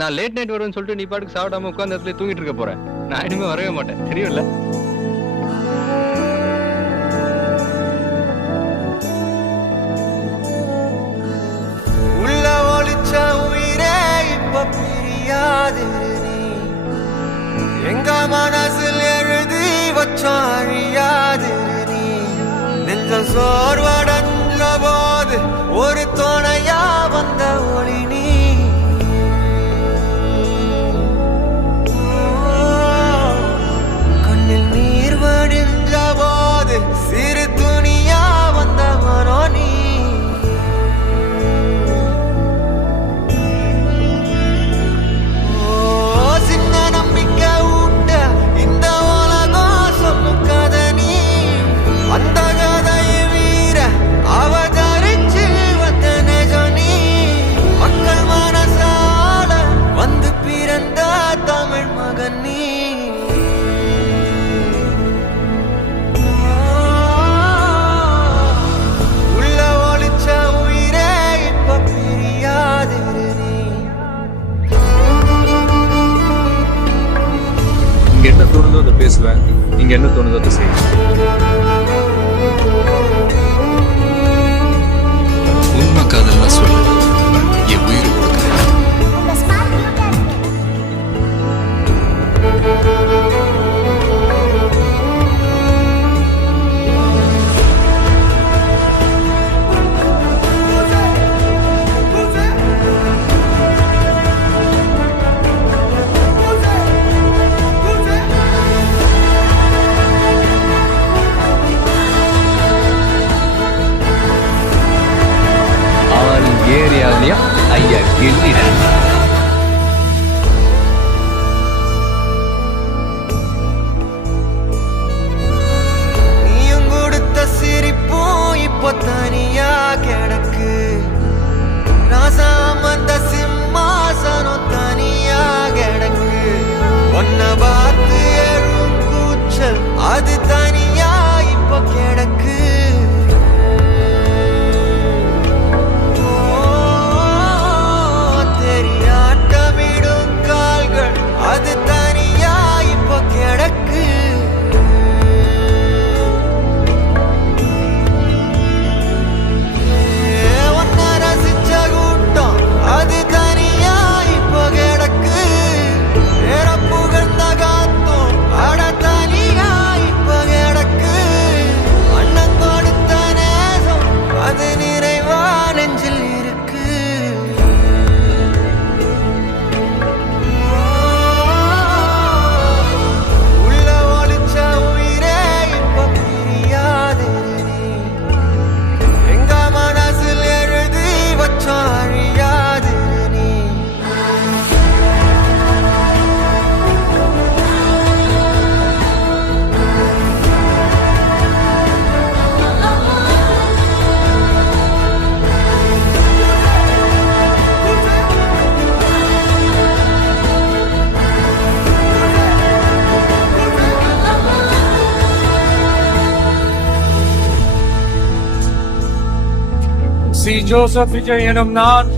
நான் late night வருவேன்னு சொல்லிட்டு நீ பாட்டுக்கு சாப்பிடாம உட்காந்து இடத்துல தூங்கிட்டு இருக்க போறேன். நான் இனிமே வரவே மாட்டேன், தெரியும்ல? உள்ள ஒளிச்ச உயிரே இப்ப பிரியாது நீ, எங்க மனசில் எழுதி வச்சோம் அழியாது நீ. நெஞ்ச சோர்வடைஞ்ச போது ஒரு துணையா வந்த ஒளி நீ. கண்ணில் நீர் வடிஞ்ச போது சிறு துணியா வந்த மனோ நீ. சின்ன நம்பிக்கை ஊட்ட இந்த உலகம் சொல்லும் கதை நீ. அந்த கதையை வீர அவதரிச்சு வந்த நிஜம் நீ. மக்கள் மனசால வந்து பிறந்த தமிழ் மகன் நீ. உள்ள ஒளிச்ச உயிரே இப்ப பிரியாது நீ. இங்க என்ன தோணுதோ அதை பேசுவேன், இங்க என்ன தோணுதோ அதை செய்வேன். உண்மை காதல்னா சொல்லு, என் உயிரை கொடுக்குறேன். ஆல் ஏரியாவிலையும் ஐயா கெல்லிடேன். நீயும் கொடுத்த சிரிப்பும் இப்போ தனியா கிடக்கு. ராசாமந்த சிம்மாசனம் தனியா கிடக்கு. ஒன்ன பார்த்து எழும் கூச்சல் அது தனியா இப்போ கிடக்கு. தெரியாட்டமிடும் கால்கள் அது தனியா இப்போ கிடக்கு. ஒன்ன ரசிச்ச கூட்டம் அது தனியா இப்போ கிடக்கு. வேற புகழ்ந்த காத்தும் அட தனியா இப்போ கிடக்கு. அண்ணன் கொடுத்த நேசம் அது நிறைவா நெஞ்சில் இருக்கு. உள்ள ஒளிச்ச உயிரே இப்ப பிரியாது நீ, எங்க மனசில் எழுதி வச்சோம் அழியாது நீ. Si Joseph Vijay எனும் நான்